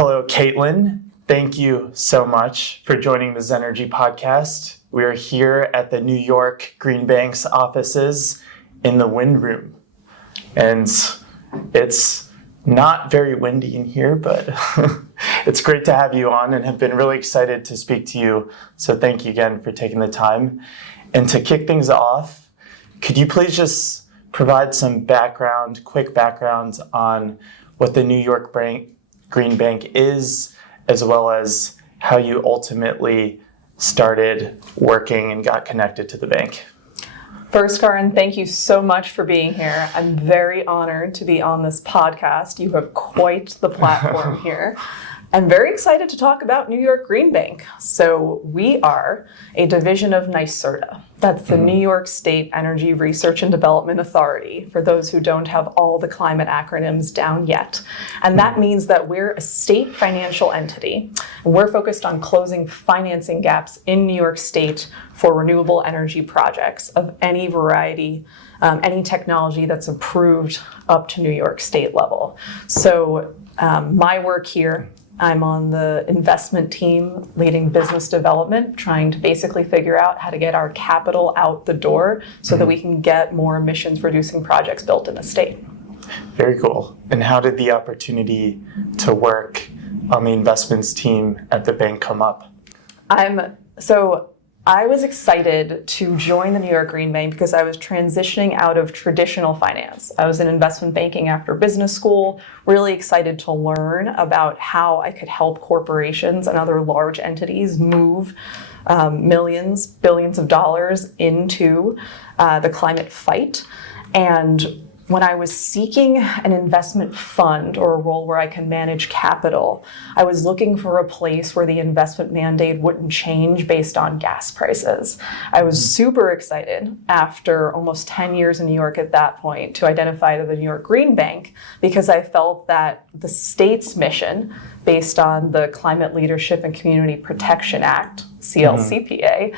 Hello, Kaitlin. Thank you so much for joining the Zenergy podcast. We are here at the New York Green Bank's offices in the wind room. And it's not very windy in here, but it's great to have you on and have been really excited to speak to you. So thank you again for taking the time. And to kick things off, could you please just provide some quick background on what the New York Green Bank is, as well as how you ultimately started working and got connected to the bank? First, Karan, thank you so much for being here. I'm very honored to be on this podcast. You have quite the platform here. I'm very excited to talk about New York Green Bank. So we are a division of NYSERDA. That's the New York State Energy Research and Development Authority, for those who don't have all the climate acronyms down yet. And that means that we're a state financial entity. We're focused on closing financing gaps in New York State for renewable energy projects of any variety, any technology that's approved up to New York State level. So my work here, I'm on the investment team leading business development, trying to basically figure out how to get our capital out the door so that we can get more emissions reducing projects built in the state. Very cool. And how did the opportunity to work on the investments team at the bank come up? I was excited to join the New York Green Bank because I was transitioning out of traditional finance. I was in investment banking after business school, really excited to learn about how I could help corporations and other large entities move millions, billions of dollars into the climate fight. And when I was seeking an investment fund or a role where I can manage capital, I was looking for a place where the investment mandate wouldn't change based on gas prices. I was super excited after almost 10 years in New York at that point to identify the New York Green Bank because I felt that the state's mission, based on the Climate Leadership and Community Protection Act, CLCPA,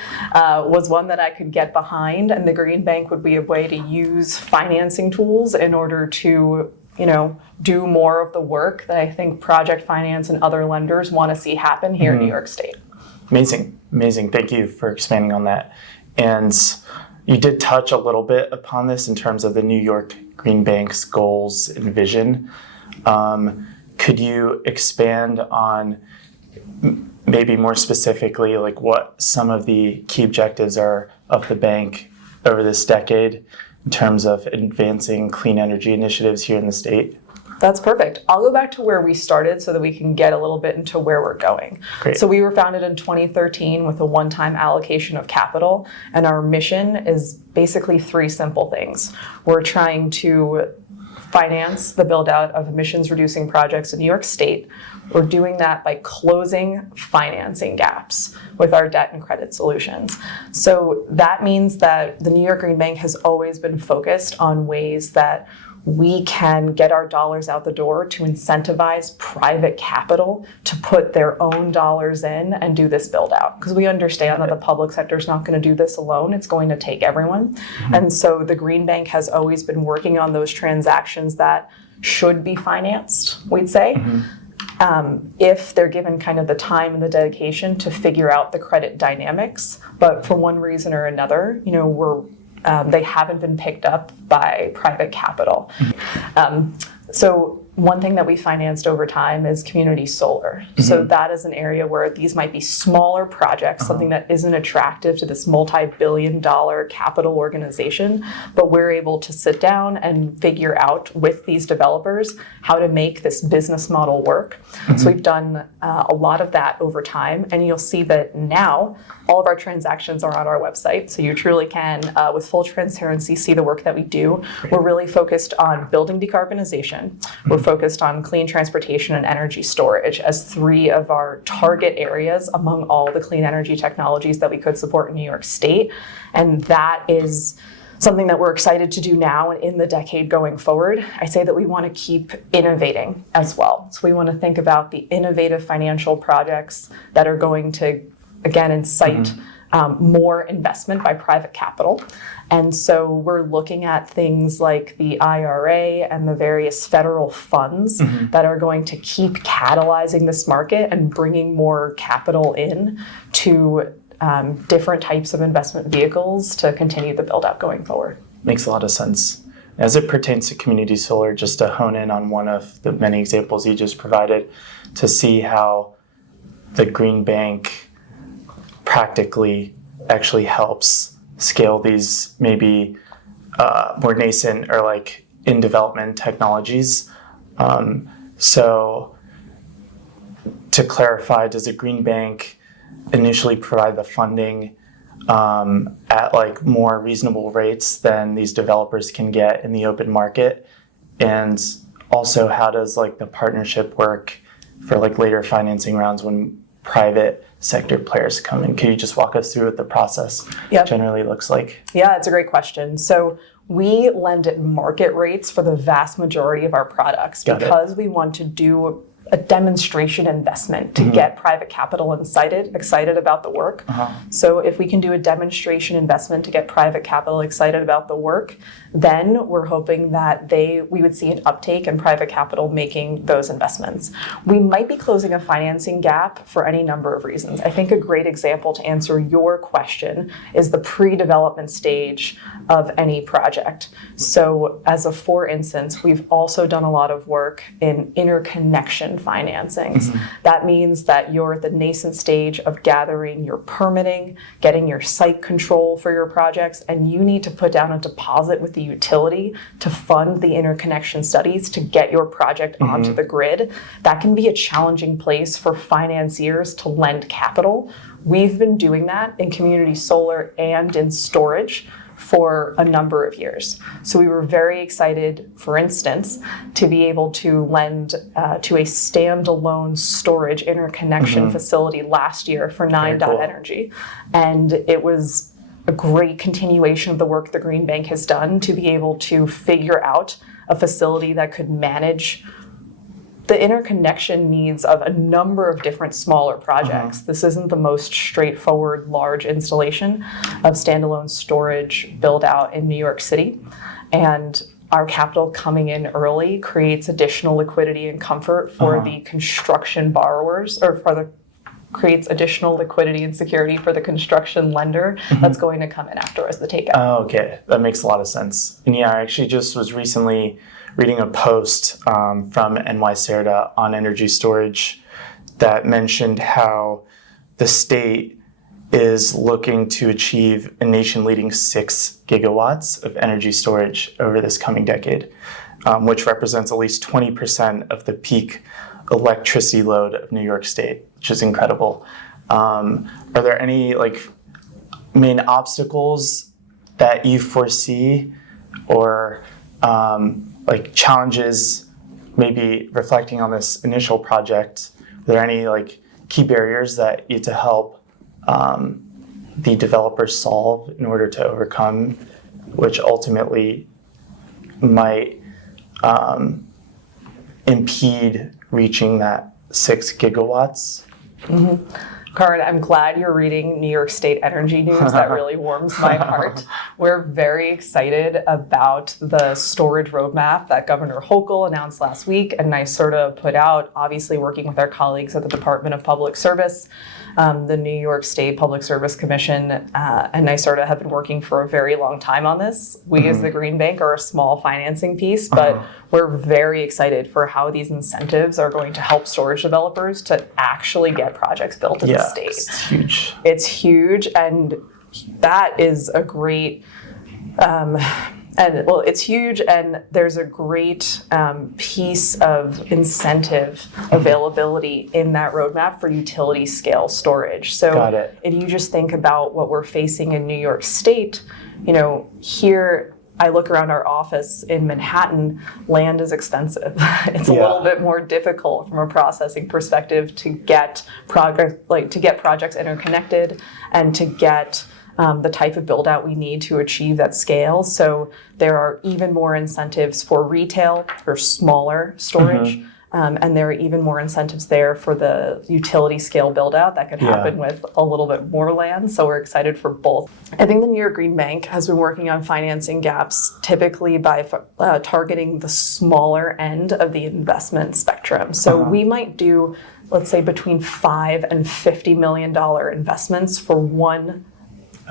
was one that I could get behind, and the Green Bank would be a way to use financing tools in order to, do more of the work that I think project finance and other lenders want to see happen here in New York State. Amazing. Thank you for expanding on that. And you did touch a little bit upon this in terms of the New York Green Bank's goals and vision. Could you expand on maybe more specifically, like what some of the key objectives are of the bank over this decade in terms of advancing clean energy initiatives here in the state? That's perfect. I'll go back to where we started so that we can get a little bit into where we're going. Great. So we were founded in 2013 with a one-time allocation of capital, and our mission is basically three simple things. We're trying to finance the build-out of emissions-reducing projects in New York State. We're doing that by closing financing gaps with our debt and credit solutions. So that means that the New York Green Bank has always been focused on ways that we can get our dollars out the door to incentivize private capital to put their own dollars in and do this build out. Because we understand that the public sector is not going to do this alone. It's going to take everyone. And so the Green Bank has always been working on those transactions that should be financed, we'd say, if they're given kind of the time and the dedication to figure out the credit dynamics. But for one reason or another, they haven't been picked up by private capital. So one thing that we financed over time is community solar. So that is an area where these might be smaller projects, something that isn't attractive to this multi-billion-dollar capital organization, but we're able to sit down and figure out with these developers how to make this business model work. So we've done a lot of that over time, and you'll see that now all of our transactions are on our website, so you truly can, with full transparency, see the work that we do. We're really focused on building decarbonization. We're focused on clean transportation and energy storage as three of our target areas among all the clean energy technologies that we could support in New York State. And that is something that we're excited to do now and in the decade going forward. I say that we want to keep innovating as well. So we want to think about the innovative financial projects that are going to, again, incite more investment by private capital. And so we're looking at things like the IRA and the various federal funds that are going to keep catalyzing this market and bringing more capital in to different types of investment vehicles to continue the build out going forward. Makes a lot of sense. As it pertains to community solar, just to hone in on one of the many examples you just provided, to see how the Green Bank practically actually helps scale these maybe more nascent or like in development technologies. So to clarify, does the Green Bank initially provide the funding at like more reasonable rates than these developers can get in the open market? And also, how does like the partnership work for like later financing rounds when private sector players come in? Can you just walk us through what the process generally looks like? Yeah, it's a great question. So we lend at market rates for the vast majority of our products because we want to do a demonstration investment to get private capital excited about the work. So if we can do a demonstration investment to get private capital excited about the work, then we're hoping that we would see an uptake in private capital making those investments. We might be closing a financing gap for any number of reasons. I think a great example to answer your question is the pre-development stage of any project. So as a for instance, we've also done a lot of work in interconnection financings. That means that you're at the nascent stage of gathering your permitting, getting your site control for your projects, and you need to put down a deposit with the utility to fund the interconnection studies to get your project onto the grid. That can be a challenging place for financiers to lend capital. We've been doing that in community solar and in storage for a number of years. So we were very excited, for instance, to be able to lend to a standalone storage interconnection facility last year for 9 Energy. And it was a great continuation of the work the Green Bank has done to be able to figure out a facility that could manage the interconnection needs of a number of different smaller projects. This isn't the most straightforward large installation of standalone storage build out in New York City. And our capital coming in early creates additional liquidity and comfort for the construction borrowers, creates additional liquidity and security for the construction lender that's going to come in after as the takeout. Oh, okay. That makes a lot of sense. And yeah, I actually just was recently reading a post from NYSERDA on energy storage that mentioned how the state is looking to achieve a nation-leading 6 gigawatts of energy storage over this coming decade, which represents at least 20% of the peak electricity load of New York State, which is incredible. Are there any like main obstacles that you foresee or like challenges, maybe reflecting on this initial project? Are there any like key barriers that you have to help the developers solve in order to overcome, which ultimately might impede reaching that 6 gigawatts? Karan, I'm glad you're reading New York State energy news. That really warms my heart. We're very excited about the storage roadmap that Governor Hochul announced last week and NYSERDA put out, obviously working with our colleagues at the Department of Public Service. The New York State Public Service Commission and NYSERDA have been working for a very long time on this. We as the Green Bank are a small financing piece, but we're very excited for how these incentives are going to help storage developers to actually get projects built in the state. It's huge. It's huge, and that is a great it's huge, and there's a great piece of incentive availability in that roadmap for utility scale storage. So if you just think about what we're facing in New York State, here I look around our office in Manhattan, land is expensive. It's a little bit more difficult from a processing perspective to get projects interconnected and to get the type of build out we need to achieve that scale. So there are even more incentives for retail or smaller storage And there are even more incentives there for the utility scale build out that could happen with a little bit more land. So we're excited for both. I think the New York Green Bank has been working on financing gaps typically by targeting the smaller end of the investment spectrum. So we might do, let's say, between $5 and $50 million investments for one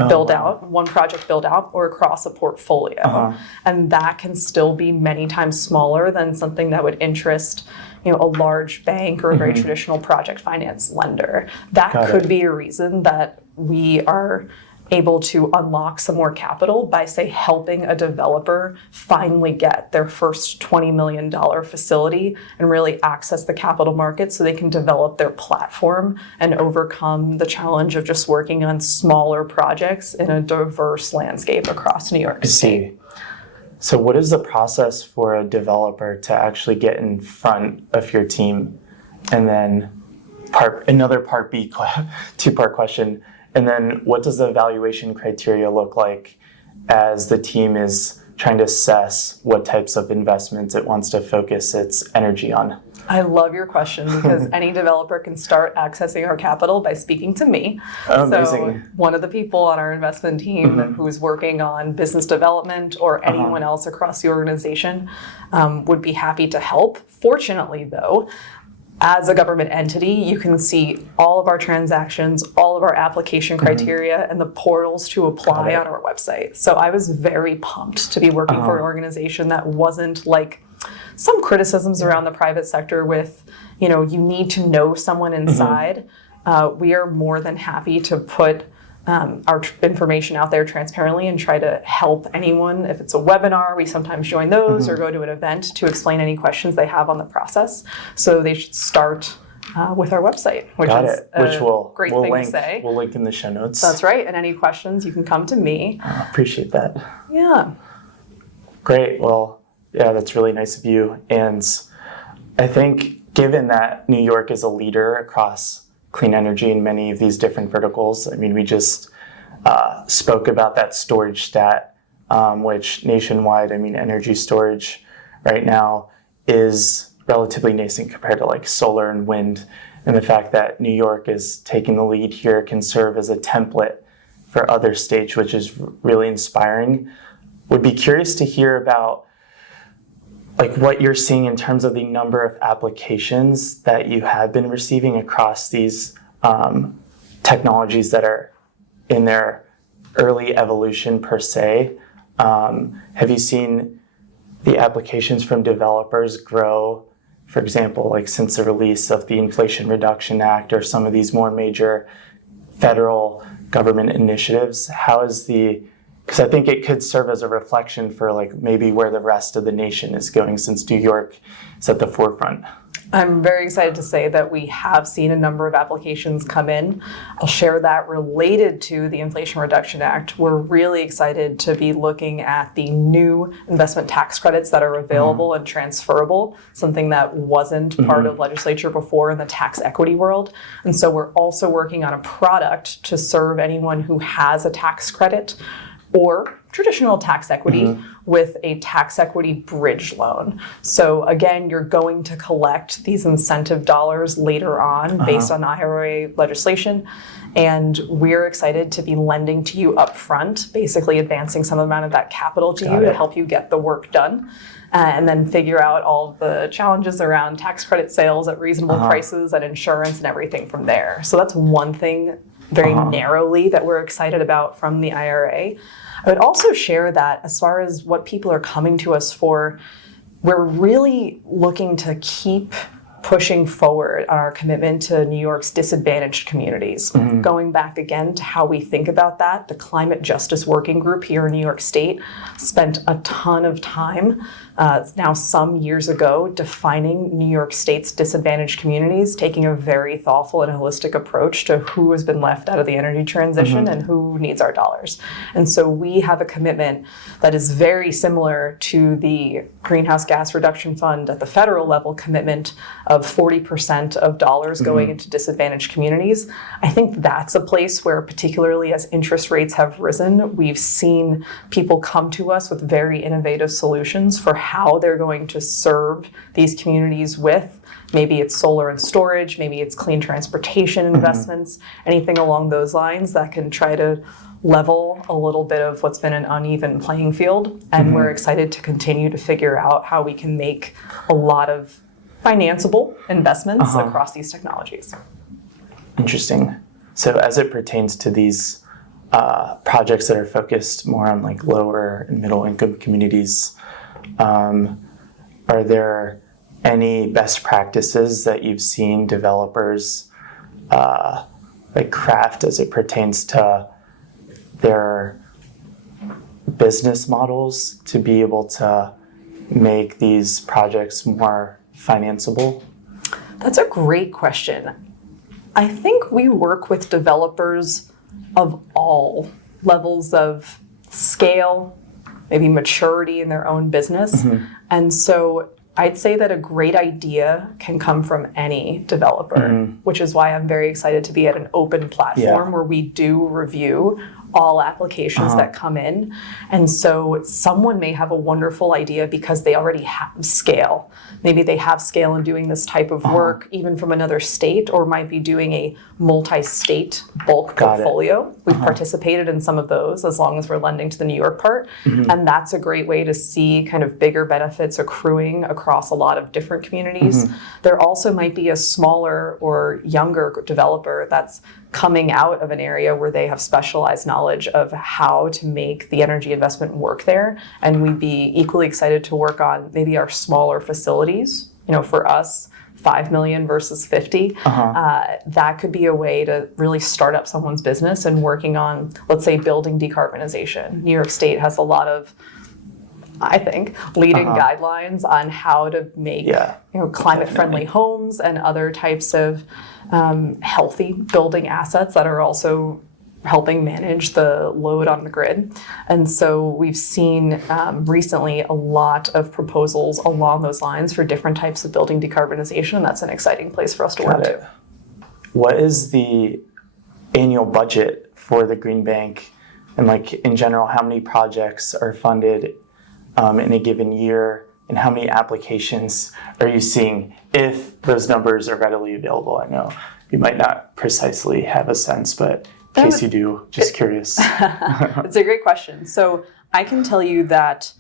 one project build out, or across a portfolio. And that can still be many times smaller than something that would interest a large bank or a very traditional project finance lender. That could be a reason that we are able to unlock some more capital by, say, helping a developer finally get their first $20 million facility and really access the capital market so they can develop their platform and overcome the challenge of just working on smaller projects in a diverse landscape across New York State. So what is the process for a developer to actually get in front of your team? And then another part B, two-part question. And then what does the evaluation criteria look like as the team is trying to assess what types of investments it wants to focus its energy on? I love your question because any developer can start accessing our capital by speaking to me. Amazing. So one of the people on our investment team who's working on business development or anyone else across the organization would be happy to help. Fortunately, though, as a government entity, you can see all of our transactions, all of our application criteria, and the portals to apply on our website. So I was very pumped to be working for an organization that wasn't like some criticisms around the private sector with, you need to know someone inside. We are more than happy to put our information out there transparently and try to help anyone. If it's a webinar, we sometimes join those or go to an event to explain any questions they have on the process. So they should start with our website, which is a great thing to say. We'll link in the show notes. That's right. And any questions, you can come to me. Appreciate that. Yeah. Great. Well, yeah, that's really nice of you. And I think given that New York is a leader across clean energy in many of these different verticals. I mean, we just spoke about that storage stat, which nationwide, energy storage right now is relatively nascent compared to like solar and wind. And the fact that New York is taking the lead here can serve as a template for other states, which is really inspiring. Would be curious to hear about like what you're seeing in terms of the number of applications that you have been receiving across these technologies that are in their early evolution per se. Have you seen the applications from developers grow, for example, like since the release of the Inflation Reduction Act or some of these more major federal government initiatives? Because I think it could serve as a reflection for like maybe where the rest of the nation is going since New York is at the forefront. I'm very excited to say that we have seen a number of applications come in. I'll share that related to the Inflation Reduction Act. We're really excited to be looking at the new investment tax credits that are available and transferable, something that wasn't part of legislature before in the tax equity world. And so we're also working on a product to serve anyone who has a tax credit or traditional tax equity with a tax equity bridge loan. So again, you're going to collect these incentive dollars later on based on IRA legislation. And we're excited to be lending to you up front, basically advancing some amount of that capital to you to help you get the work done. And then figure out all of the challenges around tax credit sales at reasonable prices and insurance and everything from there. So that's one thing very narrowly that we're excited about from the IRA. I would also share that as far as what people are coming to us for, we're really looking to keep pushing forward on our commitment to New York's disadvantaged communities. Going back again to how we think about that, the Climate Justice Working Group here in New York State spent a ton of time, now some years ago, defining New York State's disadvantaged communities, taking a very thoughtful and holistic approach to who has been left out of the energy transition and who needs our dollars. And so we have a commitment that is very similar to the Greenhouse Gas Reduction Fund at the federal level commitment of 40% of dollars going into disadvantaged communities. I think that's a place where, particularly as interest rates have risen, we've seen people come to us with very innovative solutions for how they're going to serve these communities with. Maybe it's solar and storage, maybe it's clean transportation investments, anything along those lines that can try to level a little bit of what's been an uneven playing field. And we're excited to continue to figure out how we can make a lot of financeable investments across these technologies. Interesting. So as it pertains to these projects that are focused more on like lower and middle income communities, are there any best practices that you've seen developers like craft as it pertains to their business models to be able to make these projects more financeable? That's a great question. I think we work with developers of all levels of scale, maybe maturity in their own business. And so I'd say that a great idea can come from any developer, which is why I'm very excited to be at an open platform where we do review all applications that come in. And so someone may have a wonderful idea because they already have scale. Maybe they have scale in doing this type of work, even from another state, or might be doing a multi-state bulk portfolio. We've participated in some of those as long as we're lending to the New York part. And that's a great way to see kind of bigger benefits accruing across a lot of different communities. There also might be a smaller or younger developer that's coming out of an area where they have specialized knowledge of how to make the energy investment work there. And we'd be equally excited to work on maybe our smaller facilities. You know, for us, 5 million versus 50. That could be a way to really start up someone's business and working on, let's say, building decarbonization. New York State has a lot of, I think, leading guidelines on how to make climate-friendly homes and other types of healthy building assets that are also helping manage the load on the grid. And so we've seen recently a lot of proposals along those lines for different types of building decarbonization, and that's an exciting place for us to work too. What is the annual budget for the Green Bank? And like in general, how many projects are funded in a given year, and how many applications are you seeing if those numbers are readily available? I know you might not precisely have a sense, but in case you do, just curious. It's a great question. So I can tell you that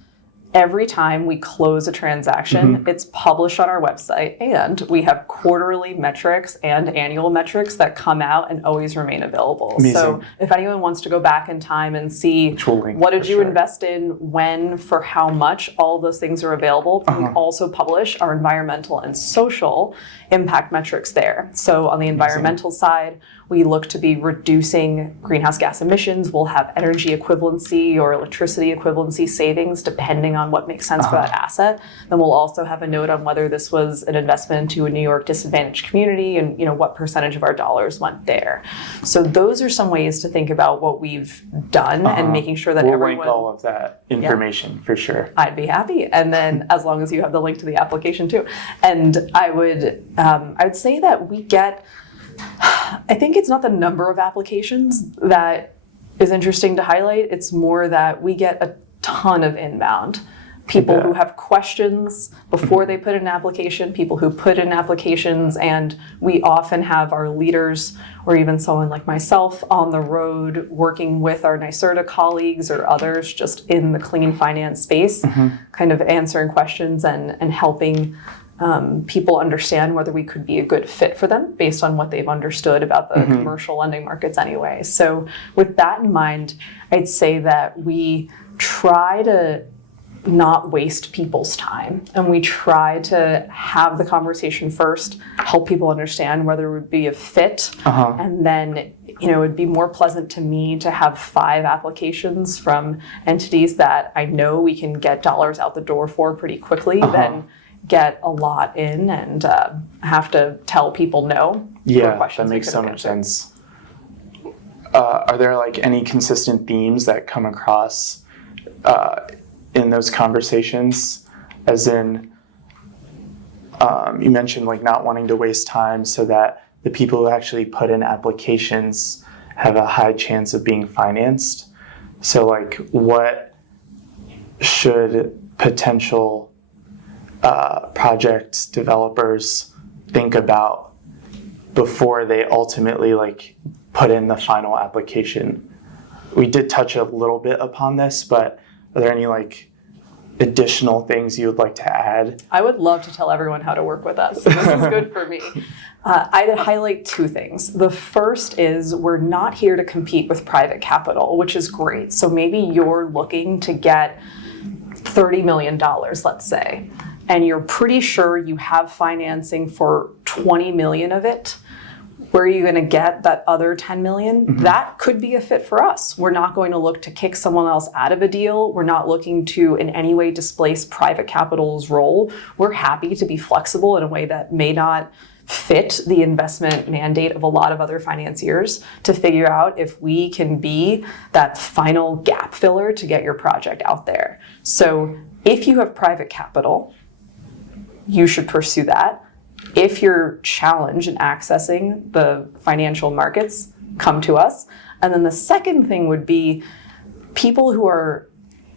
every time we close a transaction, it's published on our website, and we have quarterly metrics and annual metrics that come out and always remain available. Amazing. So if anyone wants to go back in time and see what did you invest in, when, for how much, all of those things are available. We also publish our environmental and social impact metrics there. So on the environmental side, we look to be reducing greenhouse gas emissions. We'll have energy equivalency or electricity equivalency savings depending on what makes sense for that asset. Then we'll also have a note on whether this was an investment into a New York disadvantaged community and what percentage of our dollars went there. So those are some ways to think about what we've done and making sure that everyone... We'll link all of that information for sure. I'd be happy. And then as long as you have the link to the application too. And I would say that we get... I think it's not the number of applications that is interesting to highlight. It's more that we get a ton of inbound. People who have questions before they put in an application, people who put in applications, and we often have our leaders or even someone like myself on the road working with our NYSERDA colleagues or others just in the clean finance space, kind of answering questions and helping people understand whether we could be a good fit for them based on what they've understood about the commercial lending markets anyway. So with that in mind, I'd say that we try to not waste people's time, and we try to have the conversation first, help people understand whether it would be a fit, and then it would be more pleasant to me to have 5 applications from entities that I know we can get dollars out the door for pretty quickly than get a lot in and have to tell people no. Yeah, that makes so much sense. Are there like any consistent themes that come across in those conversations? As in, you mentioned like not wanting to waste time so that the people who actually put in applications have a high chance of being financed. So like what should potential project developers think about before they ultimately like put in the final application? We did touch a little bit upon this, but are there any like additional things you would like to add? I would love to tell everyone how to work with us. This is good for me. I'd highlight two things. The first is we're not here to compete with private capital, which is great. So maybe you're looking to get $30 million, let's say, and you're pretty sure you have financing for 20 million of it. Where are you going to get that other 10 million? Mm-hmm. That could be a fit for us. We're not going to look to kick someone else out of a deal. We're not looking to in any way displace private capital's role. We're happy to be flexible in a way that may not fit the investment mandate of a lot of other financiers to figure out if we can be that final gap filler to get your project out there. So if you have private capital, you should pursue that. If you're challenged in accessing the financial markets, come to us. And then the second thing would be people who are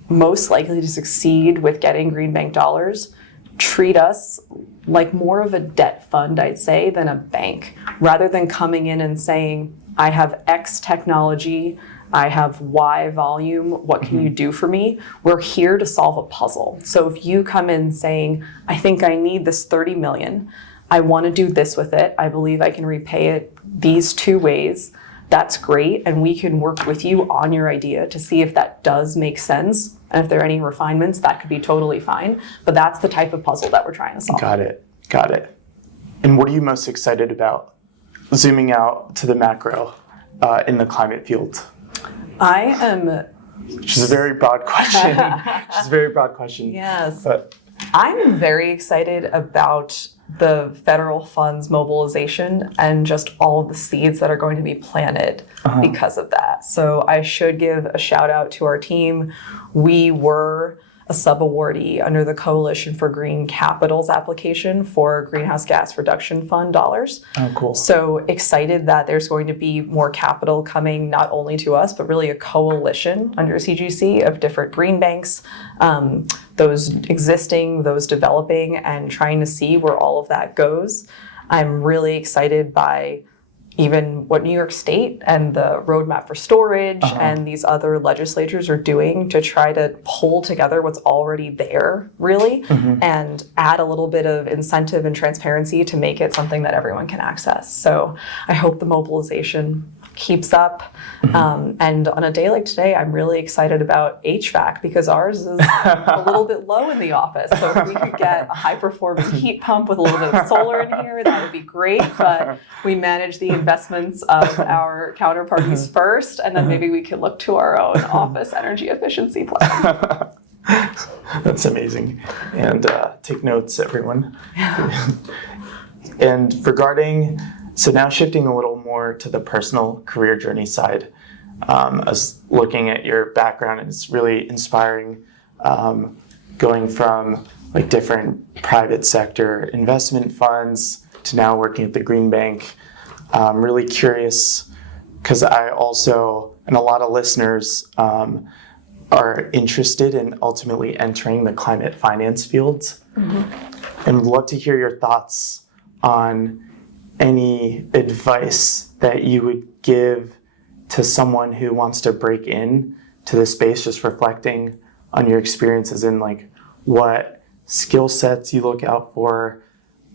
most likely to succeed with getting green bank dollars treat us like more of a debt fund, I'd say, than a bank. Rather than coming in and saying, I have X technology, I have Y volume, what can you do for me? We're here to solve a puzzle. So if you come in saying, I think I need this 30 million, I want to do this with it, I believe I can repay it these two ways, that's great. And we can work with you on your idea to see if that does make sense. And if there are any refinements, that could be totally fine. But that's the type of puzzle that we're trying to solve. Got it. And what are you most excited about, zooming out to the macro in the climate field? Which is a very broad question. Yes. But I'm very excited about the federal funds mobilization and just all of the seeds that are going to be planted because of that. So I should give a shout out to our team. We were a sub-awardee under the Coalition for Green Capital's application for Greenhouse Gas Reduction Fund dollars. Oh, cool. So excited that there's going to be more capital coming not only to us, but really a coalition under CGC of different green banks, those existing, those developing, and trying to see where all of that goes. I'm really excited by even what New York State and the roadmap for storage and these other legislatures are doing to try to pull together what's already there, really, and add a little bit of incentive and transparency to make it something that everyone can access. So I hope the mobilization keeps up. And on a day like today, I'm really excited about HVAC because ours is a little bit low in the office. So if we could get a high-performance heat pump with a little bit of solar in here, that would be great. But we manage the investments of our counterparties first, and then maybe we could look to our own office energy efficiency plan. That's amazing. And take notes, everyone. And regarding, so now shifting a little more to the personal career journey side, as looking at your background, it's really inspiring, going from like different private sector investment funds to now working at the Green Bank. I'm really curious because I also, and a lot of listeners are interested in ultimately entering the climate finance field, and would love to hear your thoughts on any advice that you would give to someone who wants to break in to the space, just reflecting on your experiences in like what skill sets you look out for,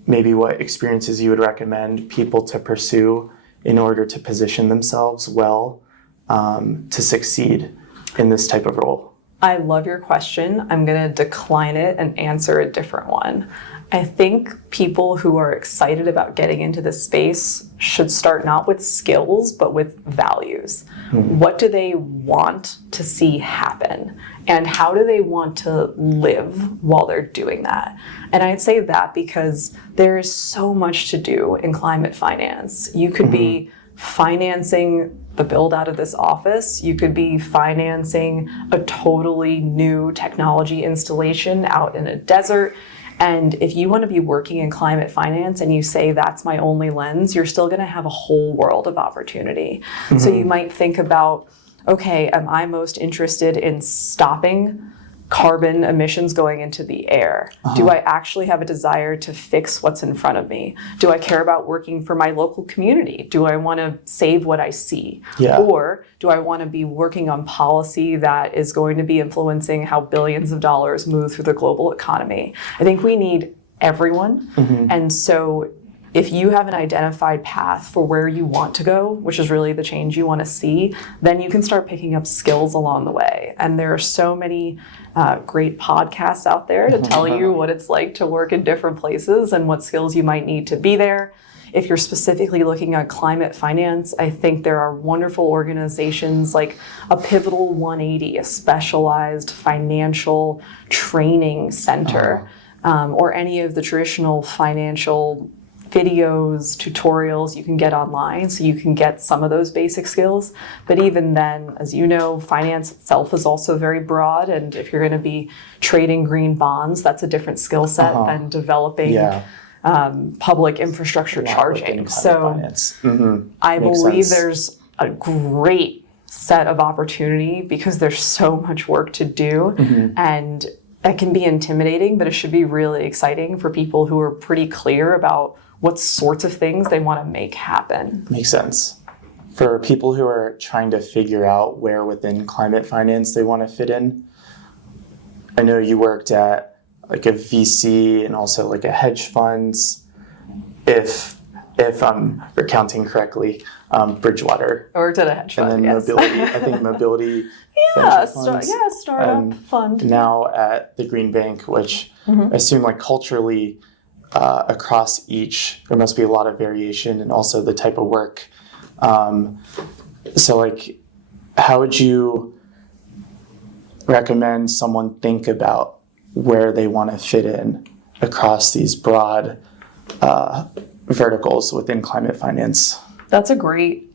maybe what experiences you would recommend people to pursue in order to position themselves well to succeed in this type of role. I love your question. I'm going to decline it and answer a different one. I think people who are excited about getting into this space should start not with skills, but with values. What do they want to see happen? And how do they want to live while they're doing that? And I'd say that because there is so much to do in climate finance. You could be financing the build out of this office. You could be financing a totally new technology installation out in a desert. And if you want to be working in climate finance and you say that's my only lens, you're still going to have a whole world of opportunity. So you might think about, okay, am I most interested in stopping carbon emissions going into the air? Do I actually have a desire to fix what's in front of me? Do I care about working for my local community? Do I want to save what I see? Yeah. Or do I want to be working on policy that is going to be influencing how billions of dollars move through the global economy? I think we need everyone. And so if you have an identified path for where you want to go, which is really the change you want to see, then you can start picking up skills along the way. And there are so many great podcasts out there to tell you what it's like to work in different places and what skills you might need to be there. If you're specifically looking at climate finance, I think there are wonderful organizations like a Pivotal 180, a specialized financial training center, or any of the traditional financial videos, tutorials you can get online, so you can get some of those basic skills. But even then, as you know, finance itself is also very broad, and if you're going to be trading green bonds, that's a different skill set than developing public infrastructure charging. So I believe there's a great set of opportunity because there's so much work to do, and that can be intimidating, but it should be really exciting for people who are pretty clear about what sorts of things they want to make happen. Makes sense. For people who are trying to figure out where within climate finance they want to fit in, I know you worked at like a VC and also like a hedge funds. If I'm recounting correctly, Bridgewater. I worked at a hedge fund, and then yes. Mobility, I think Mobility. Startup fund. Now at the Green Bank, which I assume like culturally across each, there must be a lot of variation and also the type of work. So like, how would you recommend someone think about where they want to fit in across these broad verticals within climate finance? It's a great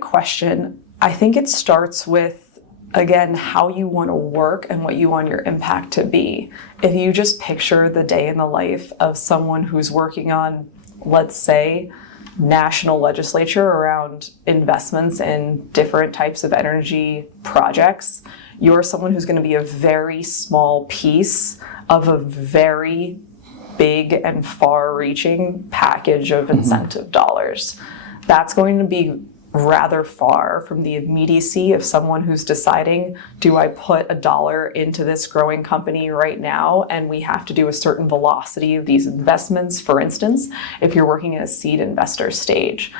question. I think it starts with, again, how you want to work and what you want your impact to be. If you just picture the day in the life of someone who's working on, let's say, national legislature around investments in different types of energy projects, you're someone who's going to be a very small piece of a very big and far-reaching package of incentive dollars. That's going to be rather far from the immediacy of someone who's deciding, do I put $1 into this growing company right now, and we have to do a certain velocity of these investments, for instance, if you're working in a seed investor stage.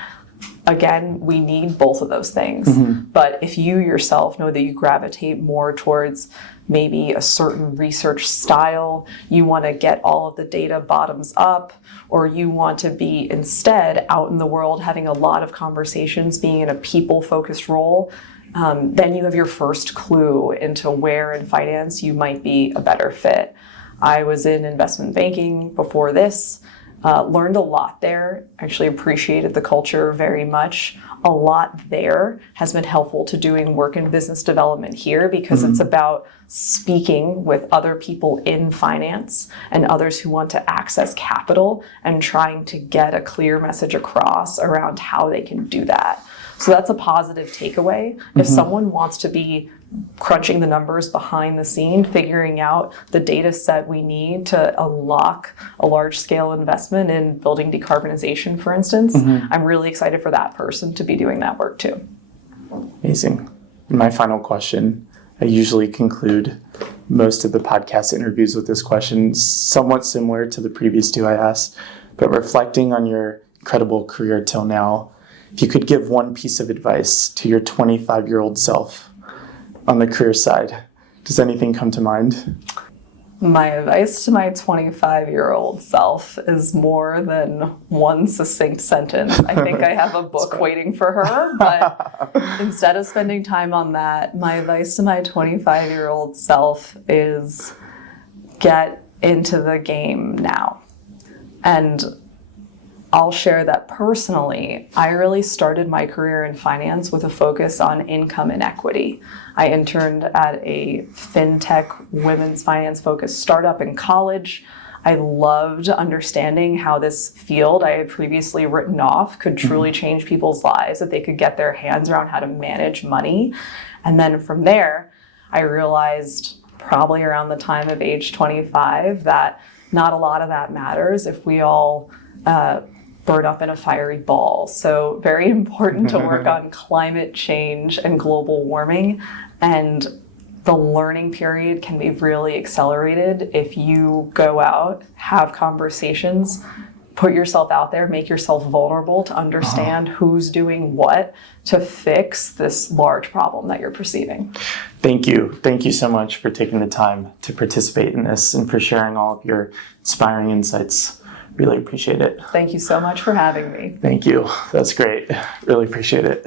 Again, we need both of those things. But if you yourself know that you gravitate more towards maybe a certain research style, you want to get all of the data bottoms up, or you want to be instead out in the world having a lot of conversations, being in a people-focused role, then you have your first clue into where in finance you might be a better fit. I was in investment banking before this. Learned a lot there, actually appreciated the culture very much. A lot there has been helpful to doing work in business development here because it's about speaking with other people in finance and others who want to access capital and trying to get a clear message across around how they can do that. So that's a positive takeaway. If someone wants to be crunching the numbers behind the scene, figuring out the data set we need to unlock a large-scale investment in building decarbonization, for instance, I'm really excited for that person to be doing that work too. Amazing. My final question, I usually conclude most of the podcast interviews with this question, somewhat similar to the previous two I asked, but reflecting on your incredible career till now, if you could give one piece of advice to your 25-year-old self on the career side, does anything come to mind? My advice to my 25-year-old self is more than one succinct sentence. I think I have a book waiting for her, but instead of spending time on that, my advice to my 25-year-old self is get into the game now. And I'll share that personally, I really started my career in finance with a focus on income inequity. I interned at a fintech women's finance focused startup in college. I loved understanding how this field I had previously written off could truly change people's lives, that they could get their hands around how to manage money. And then from there, I realized probably around the time of age 25 that not a lot of that matters if we all burn up in a fiery ball. So very important to work on climate change and global warming. And the learning period can be really accelerated if you go out, have conversations, put yourself out there, make yourself vulnerable to understand who's doing what to fix this large problem that you're perceiving. Thank you. Thank you so much for taking the time to participate in this and for sharing all of your inspiring insights. Really appreciate it. Thank you so much for having me. Thank you. That's great. Really appreciate it.